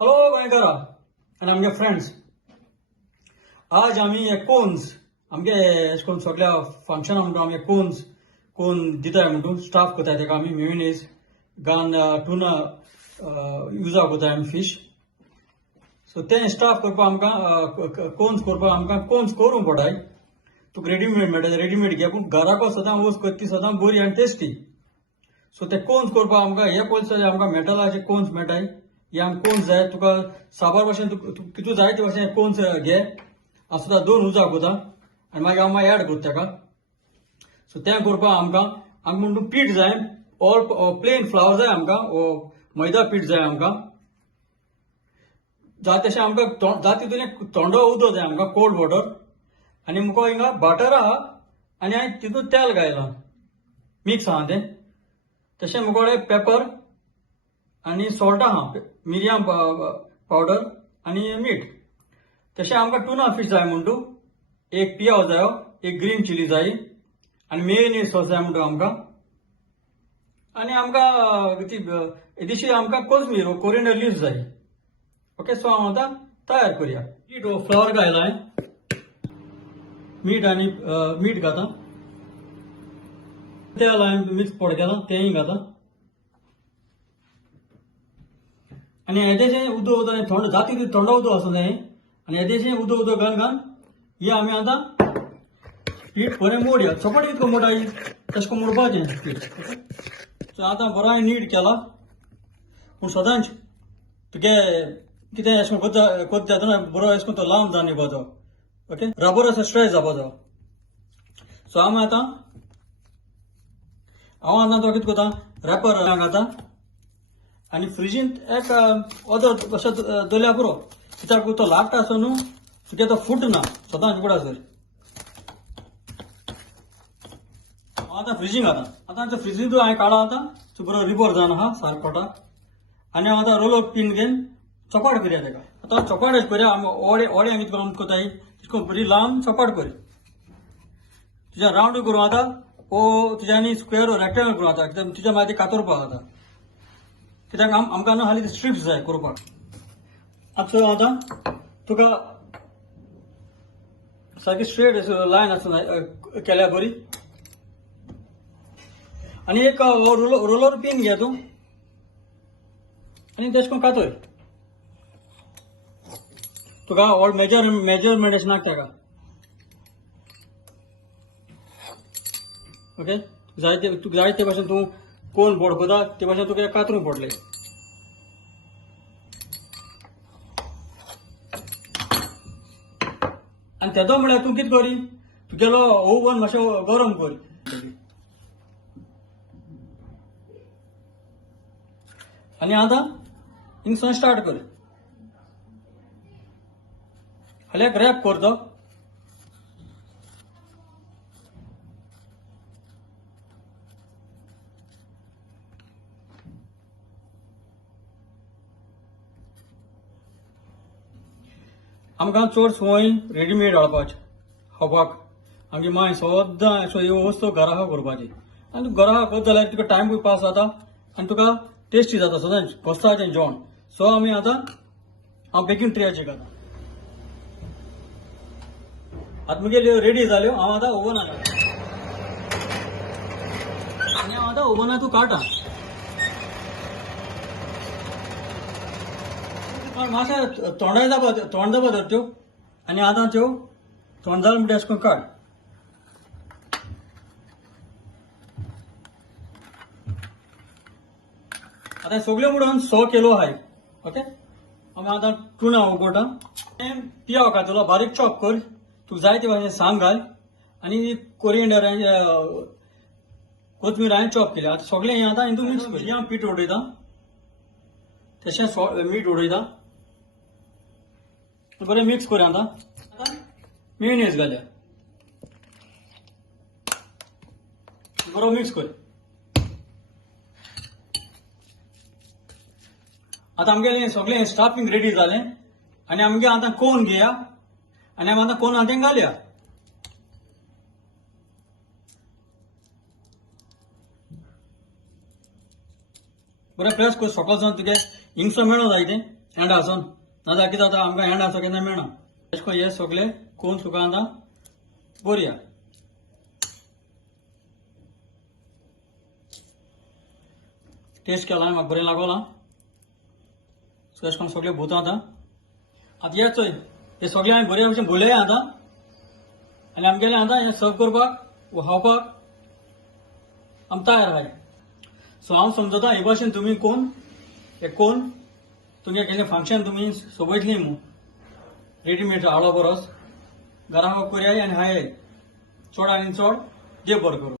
हॅलो गोंयकारा आनी आमगे फ्रेंड्स. आज आमी हे कोन्स आमगे अशें करून सगळ्या फंक्शनाक म्हणून आमी कोन दिताय म्हणून स्टाफ करताय तेका आमी मेयोनीज गान टुना युजा करताय आमी फिश. सो ते स्टाफ करपाक आमकां कोन्स करपाक आमकां कोन्स करूंक पडटाय. तुका रेडीमेड मेळटा रेडीमेड घे, पूण घराको सदां वस्त करता ती सदां बरी आनी टेस्टी. सो ते कोन्स करपाक आमकां हे पयलीं आमकां मेटलाचे कोन्स मेळटाय. हे आमकां कोन्स जाय, तुका साबार भशेन कितू जाय ते भशेन कोन्स घे. हांव सुद्दां 2 उजा करता आनी मागीर हांव एड करता तेका. सो तें करपाक आमकां म्हणून पीठ जाय, ऑल प्लेन फ्लावर जाय आमकां, मैदा पीठ जाय आमकां. जाय तशें आमकां जाय तितून थंड उदक जाय आमकां, कोल्ड वॉटर. आनी मुको हिंगा बटर आहा आनी हांवें तितून तेल घायलां, मिक्स आहा तें. तशें मुकोडे पेपर आनी सॉल्ट आहा, मिरयाम पावडर आनी मीठ. तशें आमकां टुना फिश जाय म्हणटू, एक पियाव जायो, एक ग्रीन चिली जाय आनी मेयोनीज सॉस जाय म्हणटू आमकां. आनी आमकां ती दिशी आमकां कोथमीर कोरिएंडर लीव्स जाय. ओके, सो हांव आतां तयार करुया. पीठ फ्लावर घायलाय, मीठ आनी मीठ घाता, तेल हांवें मिक्स पोड केलां तेंय घाता. आनी येदेशें उदक थंड जाती थंड उदक आसूं जाय आनी येदेशें उदक घालन हे आमी आतां पीठ बरें मोडया. चपाटी कितको मोडाय तशें करून मोडपाचें पीठ. सो आतां बरो हांवें नीट केला, पूण सदांच तुगे कितें अशें करून कोत्ता तेन्ना बरो अशें करून तो लांब जावन येवपाचो. ओके, रबर असो स्ट्रेच जावपाचो. सो हांव आतां तो कितें करता, रॅपर घाता आनी फ्रिजींत एक अर्दो अशें दवरल्या पुरो. कित्याक तो लागता आसतो न्हू, तुगे तो फुटना सदांच उगडासर. हांव आतां फ्रिजींत घाता. आतां तो फ्रिजींत हांवें काडला, आतां तो बरो रिबोर जावन आहा सारको पोटाक. आनी हांव आतां रोलर पिन घेवन चपाट करया तेका. आतां चपाट अशें करया, ओडे हांवें कितें करून कोताय तितको बरी लांब चपाट कर. तुज्या रावंड करूं आतां तुज्या आनी स्क्वेअर रेक्टेंगल करूं आतां, कित्याक तुज्या मागीर कातरपाक आतां. कित्याक आमकां न्हू हालीं स्ट्रिप्स जाय करपाक. आतां तुका सारकी स्ट्रेट लायन आसूं जाय केल्या बरी. आनी एक रोलर पिन घे तूं आनी तेश कोन्न कातय. तुका मेजरमेंट अशें नाका तेका. ओके, तुका जाय ते भाशेन तूं कोण बोड कोता ते भाशेन तुका कातरूंक पडलें. आनी तेदो म्हळ्यार तूं कितें करी, तुगेलो ओव्हन मातशें गरम कर. आनी आतां हिंगसून स्टार्ट कर. हाल्याक रॅप कर तो. आमकां चड संवय रेडीमेड हाडपाचें खावपाक. आमगे माय सदां ह्यो वस्तू घरा आहा करपाची. आनी तूं घरा करता जाल्यार तुका टायमूय पास जाता आनी तुका टेस्टी जाता सदांच घोस्ताचें जेवण. सो आमी आतां हांव बेगीन ट्रेयाचेर घालता. आतां मुगे रेडी जाल्यो. हांव आतां ओव्हनाक घालता आनी हांव आतां ओव्हनांतूं काडटा. मातशें थोंड जावपा तर त्यो. आनी आतां त्यो थोंड जाले म्हणटा अशें करून काड. आतां सगळ्यो म्हणून 100 किलो आहाय. ओके, आमी आतां टुना उगडटा. पियाव घातलो बारीक चॉप कर, तुका जाय ते भाशेन सांग घाल. आनी कोरिएंडर कोथमीर हांवें चॉप केली. आतां सगळें हें आतां हितून मिक्स कर. हांव पीठ उडयता, तशें मीठ उडयता, बरें मिक्स कर. आतां मेयोनीज घालया, बरो मिक्स कर. आतां आमगेलें सगळें स्टाफींग रेडी जालें आनी आमगे आतां कोन घेया आनी आमी आतां कोन हातीन घालया. बरें प्रेस कर. सकयल सावन तुगे हिंगसो मेळो जाय तें एंड आसन नाजाल्यार कितें जाता आमकां एंड आसो केन्ना मेळना अशें करून हे सगळे कोन्स तुका आतां बरया टेस्ट केला म्हाका बरें लागोलां सो अशें करून सगळे भुता आतां हे चोय हे सगळे हांवें बरे भशेन भुलय आतां आनी आमगेलें आतां हें सर्व करपाक वा खावपाक आमी तयार आहाय सो हांव समजता हे भाशेन तुमी कोण हे कोण तुमगे केन्ना फंक्शन तुमी सोबयतली मू रेडीमेड हाडो बरोस घरा करयाय आनी हाय चड आनी चड देव बरो करूं